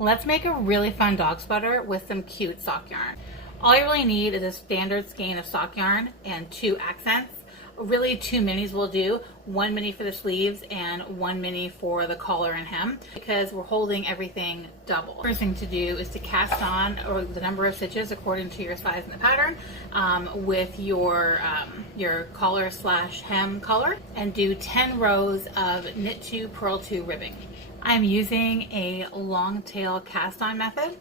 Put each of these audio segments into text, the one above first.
Let's make a really fun dog sweater with some cute sock yarn. All you really need is a standard skein of sock yarn and 2 accents. Really 2 minis will do, 1 mini for the sleeves and 1 mini for the collar and hem, because we're holding everything double. First thing to do is to cast on or the number of stitches according to your size in the pattern with your collar / hem color, and do 10 rows of knit 2 purl 2 ribbing. I'm using a long tail cast on method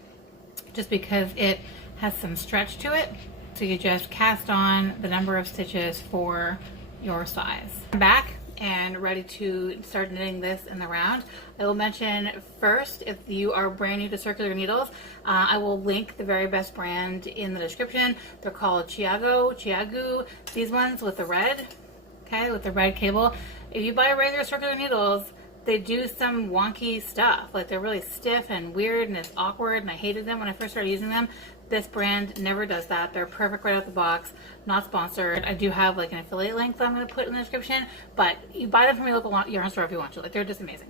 just because it has some stretch to it. So you just cast on the number of stitches for your size. I'm back and ready to start knitting this in the round. I will mention first, if you are brand new to circular needles, I will link the very best brand in the description. They're called Chiagu, these ones with the red, okay, with the red cable. If you buy regular circular needles, they do some wonky stuff. Like, they're really stiff and weird and it's awkward, and I hated them when I first started using them. This brand never does that. They're perfect right out the box. Not sponsored. I do have like an affiliate link that I'm going to put in the description, but you buy them from your local yarn store if you want to. Like, they're just amazing.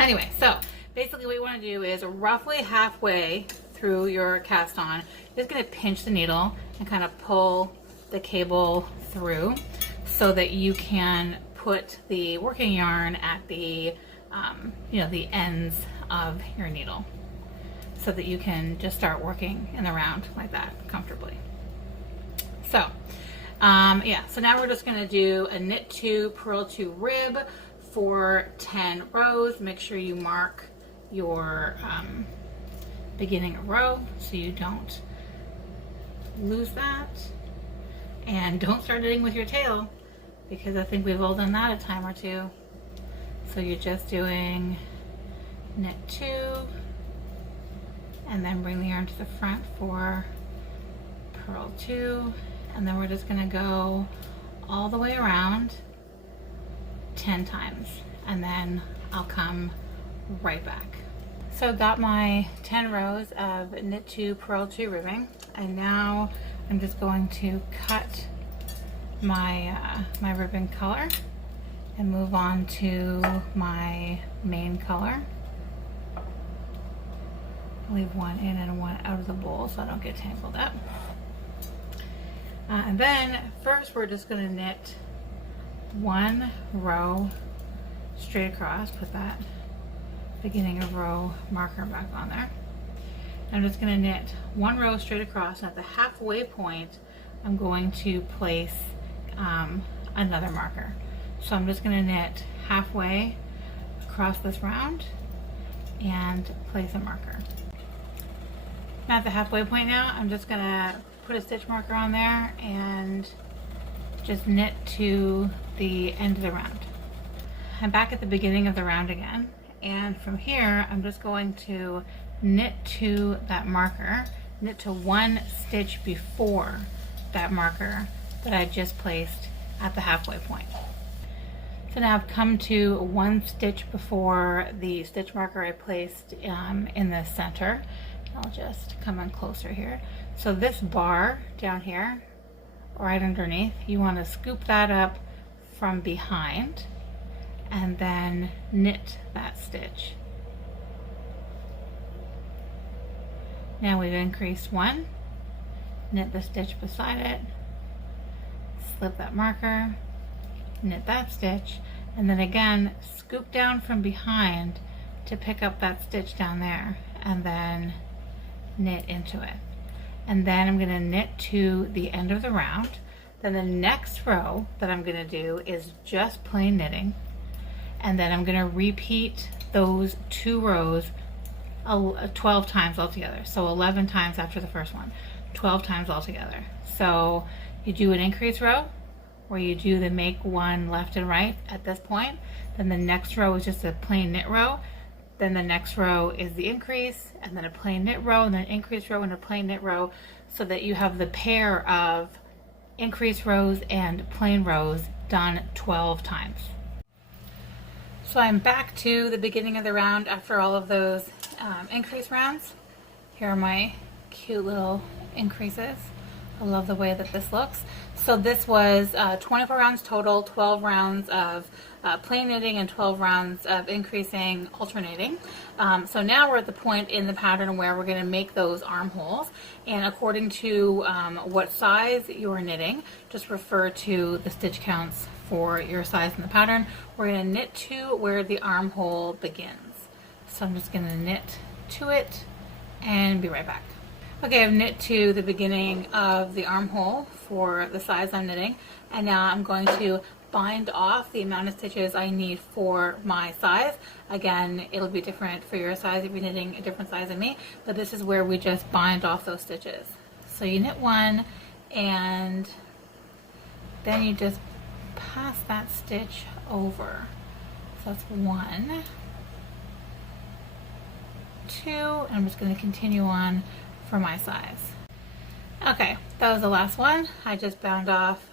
Anyway, so basically what you want to do is roughly halfway through your cast on, you're just going to pinch the needle and kind of pull the cable through so that you can put the working yarn at the the ends of your needle, so that you can just start working in the round like that comfortably. So so now we're just going to do a knit 2 purl 2 rib for 10 rows. Make sure you mark your beginning row so you don't lose that, and don't start knitting with your tail, because I think we've all done that a time or two. So you're just doing knit 2 and then bring the yarn to the front for purl 2, and then we're just going to go all the way around 10 times, and then I'll come right back. So I've got my 10 rows of knit 2 purl 2 ribbing, and now I'm just going to cut my my ribbon color and move on to my main color. Leave one in and one out of the bowl so I don't get tangled up. And then first we're just going to knit 1 row straight across. Put that beginning of row marker back on there. I'm just going to knit 1 row straight across, and at the halfway point I'm going to place another marker. So I'm just going to knit halfway across this round and place a marker. I'm at the halfway point now. I'm just going to put a stitch marker on there and just knit to the end of the round. I'm back at the beginning of the round again, and from here I'm just going to knit to that marker, knit to 1 stitch before that marker that I just placed at the halfway point. So now I've come to 1 stitch before the stitch marker I placed in the center. I'll just come in closer here. So this bar down here, right underneath, you want to scoop that up from behind and then knit that stitch. Now we've increased 1, knit the stitch beside it, slip that marker, knit that stitch, and then again scoop down from behind to pick up that stitch down there, and then knit into it. And then I'm going to knit to the end of the round. Then the next row that I'm going to do is just plain knitting, and then I'm going to repeat those 2 rows 12 times altogether. So 11 times after the first one, 12 times altogether. So you do an increase row where you do the make 1 left and right at this point. Then the next row is just a plain knit row. Then the next row is the increase, and then a plain knit row, and then increase row and a plain knit row, so that you have the pair of increase rows and plain rows done 12 times. So I'm back to the beginning of the round after all of those increase rounds. Here are my cute little increases I love the way that this looks. So this was 24 rounds total, 12 rounds of plain knitting and 12 rounds of increasing alternating. So now we're at the point in the pattern where we're going to make those armholes, and according to what size you're knitting, just refer to the stitch counts for your size in the pattern. We're going to knit to where the armhole begins. So I'm just going to knit to it and be right back. Okay, I've knit to the beginning of the armhole for the size I'm knitting, and now I'm going to bind off the amount of stitches I need for my size. Again, it'll be different for your size if you're knitting a different size than me, but this is where we just bind off those stitches. So you knit one, and then you just pass that stitch over. So that's 1, 2, and I'm just going to continue on for my size. Okay, that was the last one. I just bound off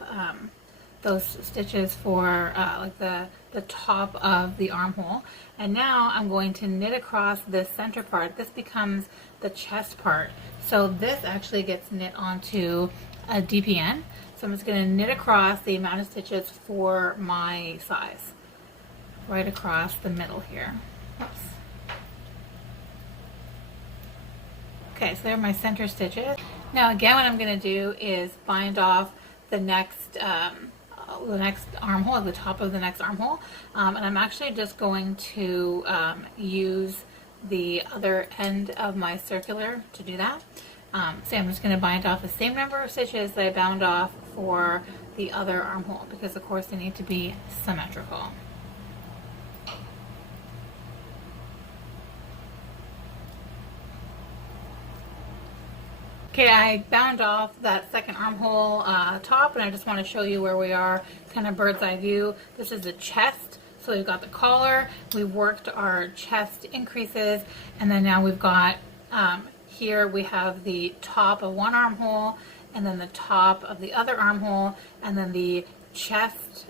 those stitches for like the top of the armhole, and now I'm going to knit across this center part. This becomes the chest part, so this actually gets knit onto a DPN. So I'm just going to knit across the amount of stitches for my size right across the middle here. Oops. Okay, so there are my center stitches. Now again, what I'm going to do is bind off the next armhole, at the top of the next armhole, and I'm actually just going to use the other end of my circular to do that. So I'm just going to bind off the same number of stitches that I bound off for the other armhole, because of course they need to be symmetrical. Okay, I bound off that second armhole top, and I just want to show you where we are, kind of bird's eye view. This is the chest, so we've got the collar, we worked our chest increases, and then now we've got, here we have the top of one armhole, and then the top of the other armhole, and then the chest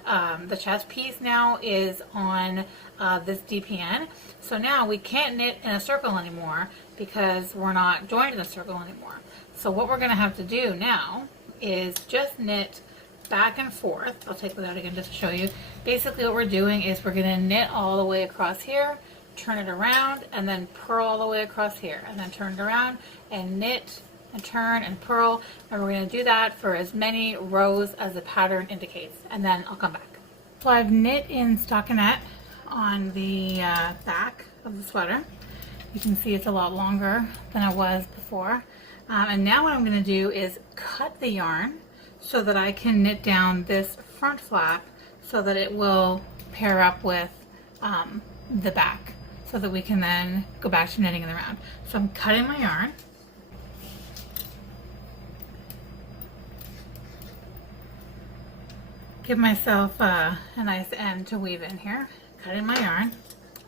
piece now is on this DPN. So now we can't knit in a circle anymore because we're not joined in a circle anymore. So what we're going to have to do now is just knit back and forth. I'll take that out again just to show you. Basically what we're doing is we're going to knit all the way across here, turn it around, and then purl all the way across here, and then turn it around and knit and turn and purl, and we're going to do that for as many rows as the pattern indicates, and then I'll come back. So I've knit in stockinette on the back of the sweater. You can see it's a lot longer than it was before. And now what I'm going to do is cut the yarn so that I can knit down this front flap so that it will pair up with the back, so that we can then go back to knitting in the round. So I'm cutting my yarn. Give myself a nice end to weave in here, cutting my yarn,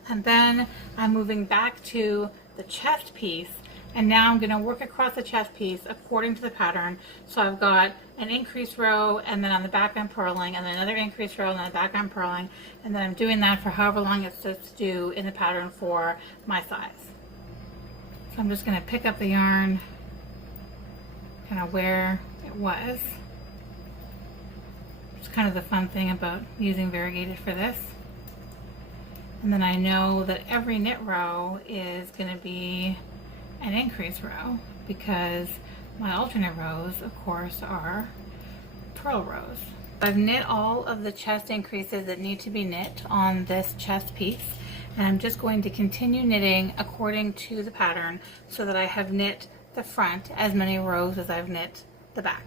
and then I'm moving back to the chest piece, and now I'm going to work across the chest piece according to the pattern. So I've got an increased row, and then on the back I'm purling, and then another increased row, and then on the back I'm purling, and then I'm doing that for however long it's supposed to do in the pattern for my size. So I'm just going to pick up the yarn kind of where it was. It's kind of the fun thing about using variegated for this. And then I know that every knit row is going to be an increase row, because my alternate rows, of course, are purl rows. I've knit all of the chest increases that need to be knit on this chest piece, and I'm just going to continue knitting according to the pattern so that I have knit the front as many rows as I've knit the back.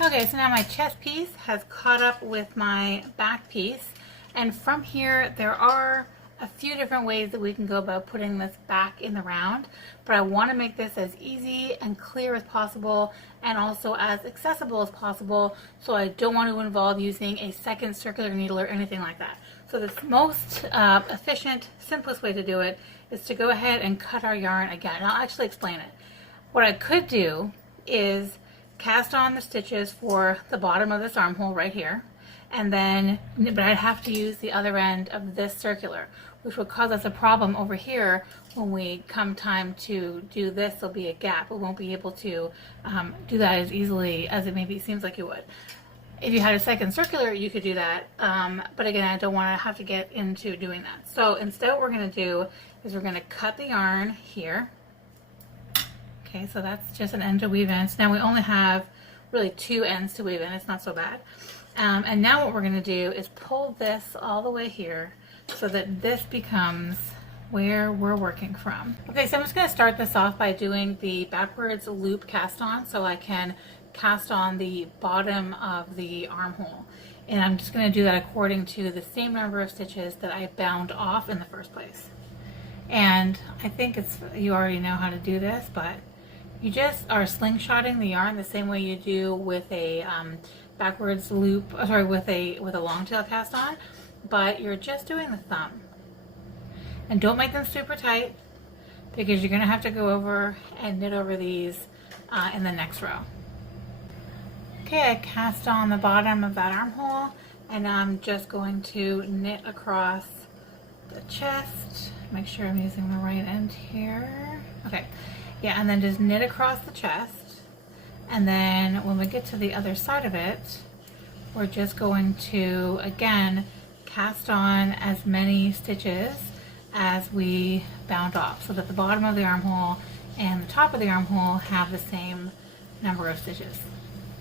Okay, so now my chest piece has caught up with my back piece, and from here there are a few different ways that we can go about putting this back in the round, but I want to make this as easy and clear as possible and also as accessible as possible, so I don't want to involve using a second circular needle or anything like that. So the most efficient, simplest way to do it is to go ahead and cut our yarn again, and I'll actually explain it. What I could do is cast on the stitches for the bottom of this armhole right here, and then, but I'd have to use the other end of this circular, which would cause us a problem over here. When we come time to do this, there'll be a gap. We won't be able to do that as easily as it maybe seems like you would. If you had a second circular, you could do that. But again, I don't want to have to get into doing that. So instead what we're going to do is we're going to cut the yarn here. Okay, so that's just an end to weave in. So now we only have really 2 ends to weave in. It's not so bad. And now what we're going to do is pull this all the way here so that this becomes where we're working from. Okay, so I'm just going to start this off by doing the backwards loop cast on, so I can cast on the bottom of the armhole. And I'm just going to do that according to the same number of stitches that I bound off in the first place. And I think you already know how to do this, but you just are slingshotting the yarn the same way you do with a backwards loop, sorry, with a long tail cast on, but you're just doing the thumb. And don't make them super tight, because you're going to have to go over and knit over these in the next row. Okay, I cast on the bottom of that armhole, and I'm just going to knit across the chest. Make sure I'm using the right end here. Okay, yeah, and then just knit across the chest. And then when we get to the other side of it, we're just going to, again, cast on as many stitches as we bound off, so that the bottom of the armhole and the top of the armhole have the same number of stitches.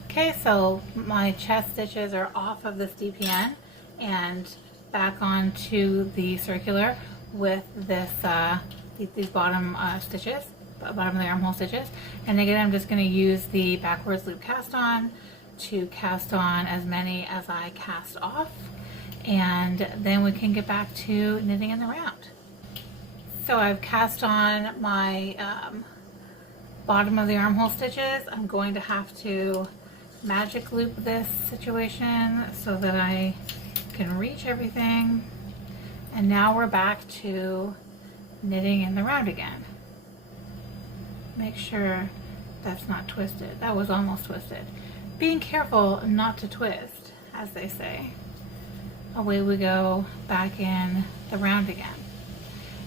Okay, so my chest stitches are off of this DPN and back onto the circular with this these bottom stitches, bottom of the armhole stitches. And again, I'm just going to use the backwards loop cast on to cast on as many as I cast off, and then we can get back to knitting in the round. So I've cast on my bottom of the armhole stitches. I'm going to have to magic loop this situation so that I can reach everything. And now we're back to knitting in the round again. Make sure that's not twisted. That was almost twisted. Being careful not to twist, as they say. Away we go back in the round again.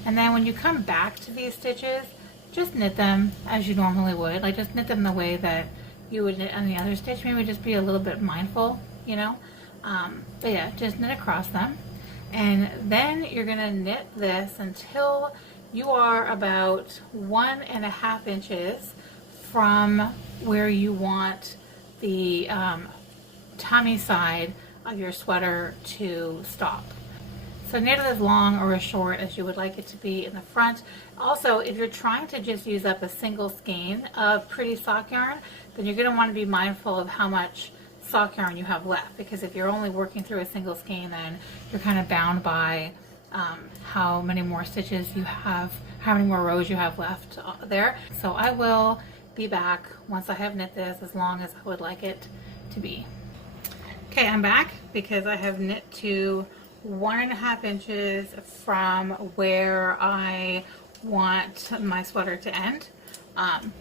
And then when you come back to these stitches, just knit them as you normally would. Like, just knit them the way that you would knit on the other stitch. Maybe just be a little bit mindful, you know. But yeah, just knit across them. And then you're gonna knit this until you are about 1.5 inches from where you want the tummy side of your sweater to stop. So knit it as long or as short as you would like it to be in the front. Also, if you're trying to just use up a single skein of pretty sock yarn, then you're going to want to be mindful of how much sock yarn you have left, because if you're only working through a single skein, then you're kind of bound by how many more stitches you have, how many more rows you have left there. So I will be back once I have knit this as long as I would like it to be. Okay, I'm back because I have knit to 1.5 inches from where I want my sweater to end.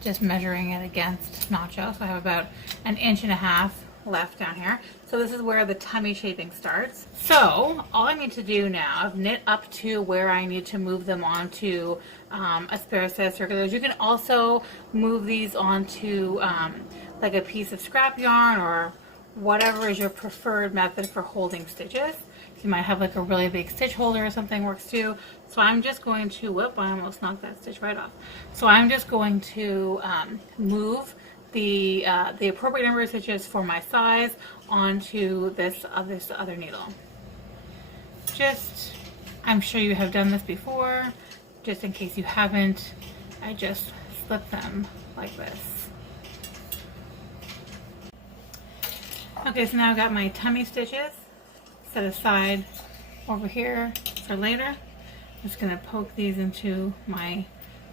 Just measuring it against Nacho, so I have about 1.5 inches left down here. So this is where the tummy shaping starts. So all I need to do now, I've knit up to where I need to move them onto a spare set of circulars. You can also move these onto like a piece of scrap yarn or whatever is your preferred method for holding stitches. You might have like a really big stitch holder or something, works too. So I'm just going to, whoop, I almost knocked that stitch right off. So I'm just going to move the appropriate number of stitches for my size onto this other needle. Just, I'm sure you have done this before. Just in case you haven't, I just slip them like this. Okay, so now I've got my tummy stitches set aside over here for later. I'm just going to poke these into my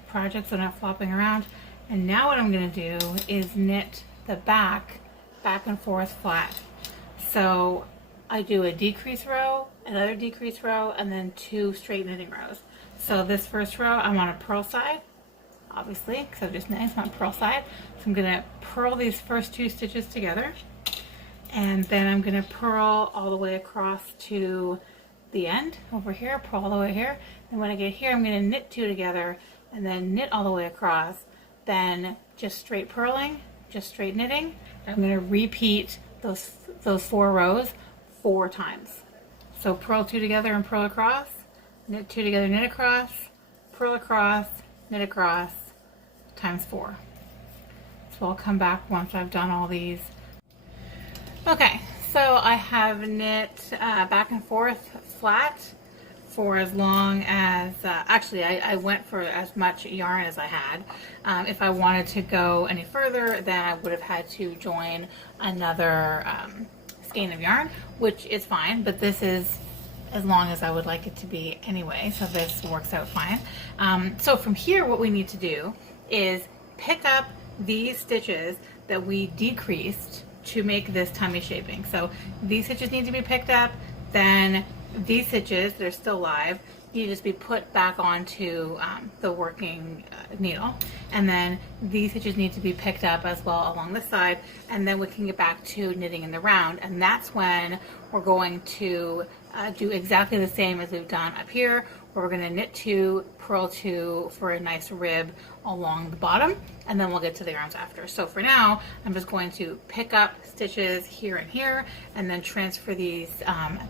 project so they're not flopping around. And now what I'm going to do is knit the back and forth flat. So I do a decrease row, another decrease row, and then 2 straight knitting rows. So this first row I'm on a purl side, obviously, because I'm just knitting, so I'm on purl side. So I'm going to purl these first 2 stitches together. And then I'm going to purl all the way across to the end over here, purl all the way here. And when I get here, I'm going to knit 2 together and then knit all the way across. Then just straight purling, just straight knitting. I'm going to repeat those 4 rows 4 times. So purl 2 together and purl across, knit 2 together, knit across, purl across, knit across, times 4. So I'll come back once I've done all these. Okay, so I have knit back and forth flat for as long as, actually I went for as much yarn as I had. If I wanted to go any further, then I would have had to join another skein of yarn, which is fine, but this is as long as I would like it to be anyway, so this works out fine. So from here, what we need to do is pick up these stitches that we decreased to make this tummy shaping. So these stitches need to be picked up, then these stitches that are still live need to just be put back onto the working needle, and then these stitches need to be picked up as well along this side, and then we can get back to knitting in the round, and that's when we're going to do exactly the same as we've done up here, where we're going to knit 2, purl 2 for a nice rib along the bottom, and then we'll get to the arms after. So for now, I'm just going to pick up stitches here and here, and then transfer these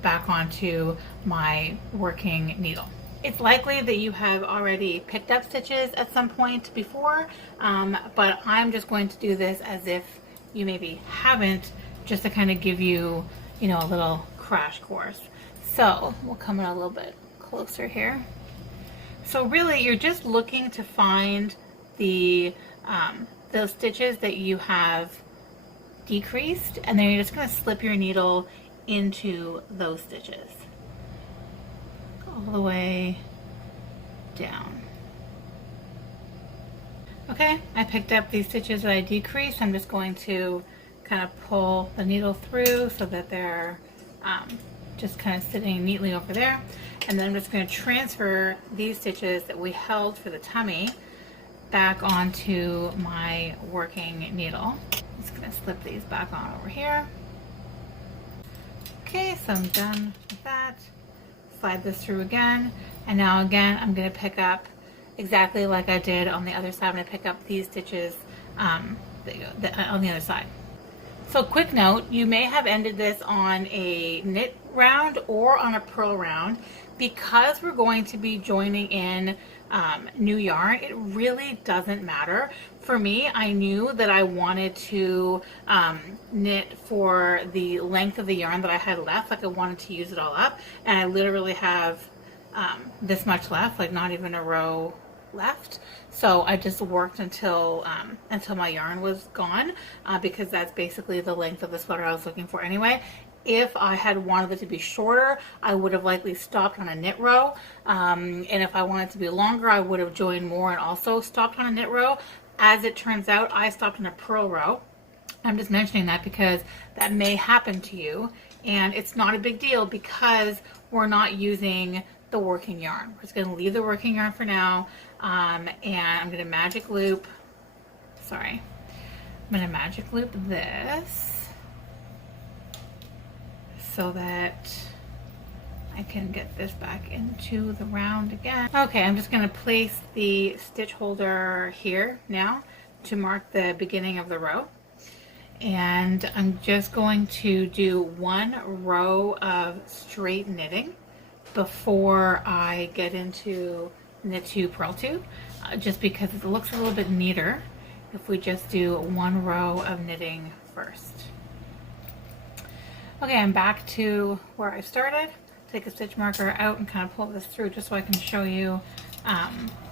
back onto my working needle. It's likely that you have already picked up stitches at some point before, but I'm just going to do this as if you maybe haven't, just to kind of give you, you know, a little crash course. So we'll come in a little bit closer here. So really, you're just looking to find the those stitches that you have decreased, and then you're just going to slip your needle into those stitches all the way down. Okay, I picked up these stitches that I decreased. I'm just going to kind of pull the needle through so that they're just kind of sitting neatly over there. And then I'm just going to transfer these stitches that we held for the tummy back onto my working needle. I'm just going to slip these back on over here. Okay, so I'm done with that. Slide this through again, and now again I'm going to pick up exactly like I did on the other side. I'm going to pick up these stitches on the other side. So quick note, you may have ended this on a knit round or on a purl round. Because we're going to be joining in new yarn, it really doesn't matter. For me, I knew that I wanted to knit for the length of the yarn that I had left, like I wanted to use it all up, and I literally have this much left, like not even a row left. So I just worked until my yarn was gone, because that's basically the length of the sweater I was looking for anyway. If I had wanted it to be shorter, I would have likely stopped on a knit row, and if I wanted it to be longer, I would have joined more and also stopped on a knit row. As it turns out, I stopped in a purl row. I'm just mentioning that because that may happen to you, and it's not a big deal because we're not using the working yarn. We're just going to leave the working yarn for now, and I'm going to magic loop, I'm going to magic loop this so that I can get this back into the round again. Okay, I'm just going to place the stitch holder here now to mark the beginning of the row. And I'm just going to do 1 row of straight knitting before I get into knit 2, purl 2, just because it looks a little bit neater if we just do 1 row of knitting first. Okay, I'm back to where I started. Take a stitch marker out and kind of pull this through just so I can show you.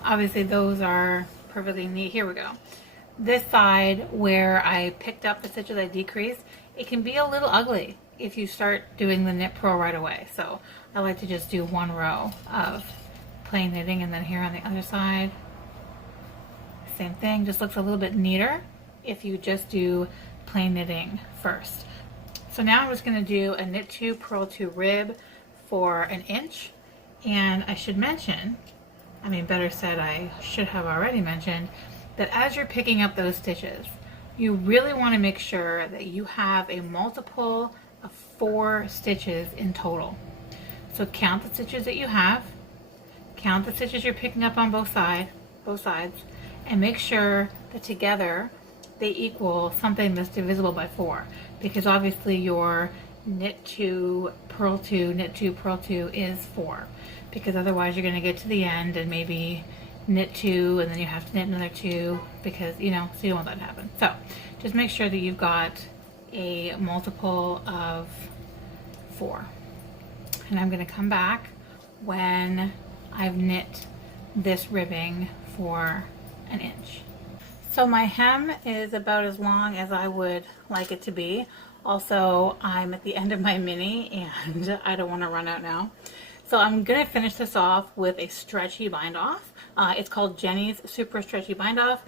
Obviously those are perfectly neat. Here we go. This side where I picked up the stitches I decreased, it can be a little ugly if you start doing the knit purl right away. So I like to just do 1 row of plain knitting, and then here on the other side, same thing. Just looks a little bit neater if you just do plain knitting first. So now I'm just going to do a knit 2, purl 2 rib for 1 inch. And I should mention, I mean better said, I should have already mentioned, that as you're picking up those stitches, you really want to make sure that you have a multiple of 4 stitches in total. So count the stitches that you have, count the stitches you're picking up on both sides, and make sure that together they equal something that's divisible by 4, because obviously your knit 2, purl 2, knit 2, purl 2 is 4, because otherwise you're going to get to the end and maybe knit 2 and then you have to knit another 2, because so you don't want that to happen. So just make sure that you've got a multiple of 4. And I'm going to come back when I've knit this ribbing for an inch. So my hem is about as long as I would like it to be. Also, I'm at the end of my mini and I don't want to run out now. So I'm going to finish this off with a stretchy bind off. It's called Jenny's Super Stretchy Bind Off,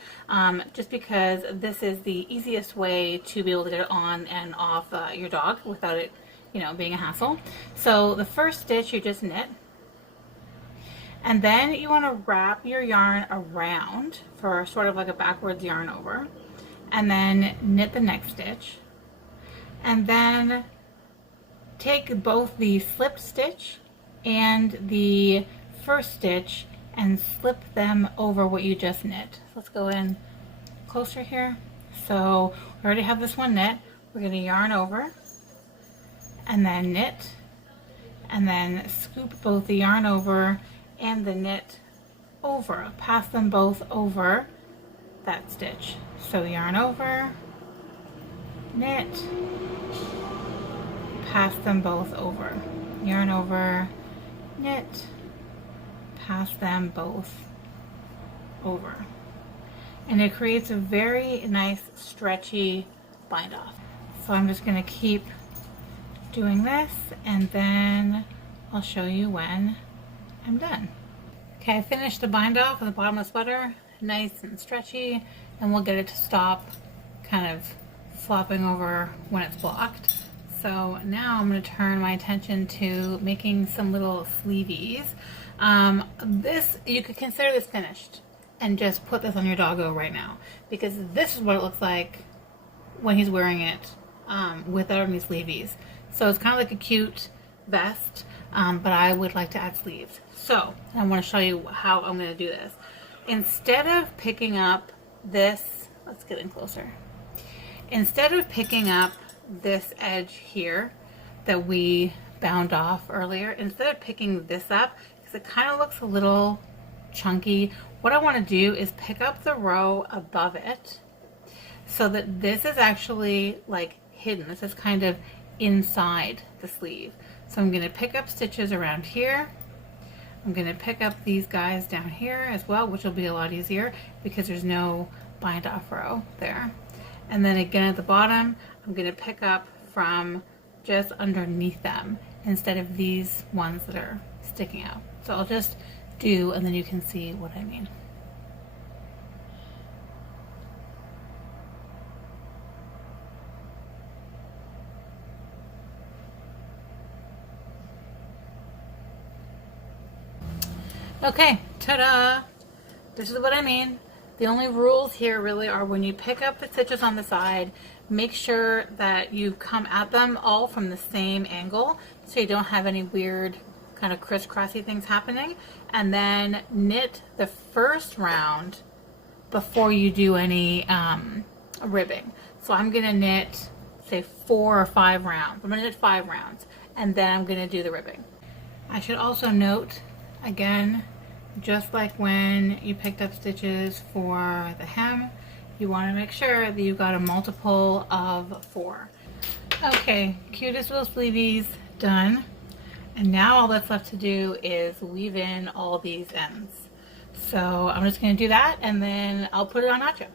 just because this is the easiest way to be able to get it on and off your dog without it, being a hassle. So the first stitch you just knit, and then you want to wrap your yarn around for sort of like a backwards yarn over, and then knit the next stitch, and then take both the slipped stitch and the first stitch and slip them over what you just knit. So let's go in closer here. So we already have this one knit. We're going to yarn over and then knit, and then scoop both the yarn over and the knit over. Pass them both over that stitch. So yarn over, knit, pass them both over. Yarn over, knit, pass them both over. And it creates a very nice stretchy bind off. So I'm just going to keep doing this, and then I'll show you when I'm done. Okay, I finished the bind off at the bottom of the sweater, nice and stretchy, and we'll get it to stop kind of flopping over when it's blocked. So now I'm going to turn my attention to making some little sleeveys. You could consider this finished and just put this on your doggo right now, because this is what it looks like when he's wearing it without any sleeveys. So it's kind of like a cute vest, but I would like to add sleeves. So I want to show you how I'm going to do this. Instead of picking up this, let's get in closer. Instead of picking up this edge here that we bound off earlier, instead of picking this up, because it kind of looks a little chunky, what I want to do is pick up the row above it so that this is actually like hidden. This is kind of inside the sleeve. So I'm going to pick up stitches around here. I'm going to pick up these guys down here as well, which will be a lot easier because there's no bind off row there. And then again at the bottom, I'm going to pick up from just underneath them instead of these ones that are sticking out. So I'll just do, and then you can see what I mean. Okay, ta-da! This is what I mean. The only rules here really are when you pick up the stitches on the side, make sure that you come at them all from the same angle so you don't have any weird kind of crisscrossy things happening, and then knit the first round before you do any ribbing. So I'm going to knit, say 4 or 5 rounds. I'm going to knit 5 rounds, and then I'm going to do the ribbing. I should also note, again, just like when you picked up stitches for the hem, you want to make sure that you've got a multiple of 4. Okay, cutest little sleeveys done. And now all that's left to do is weave in all these ends. So I'm just going to do that, and then I'll put it on Nacho.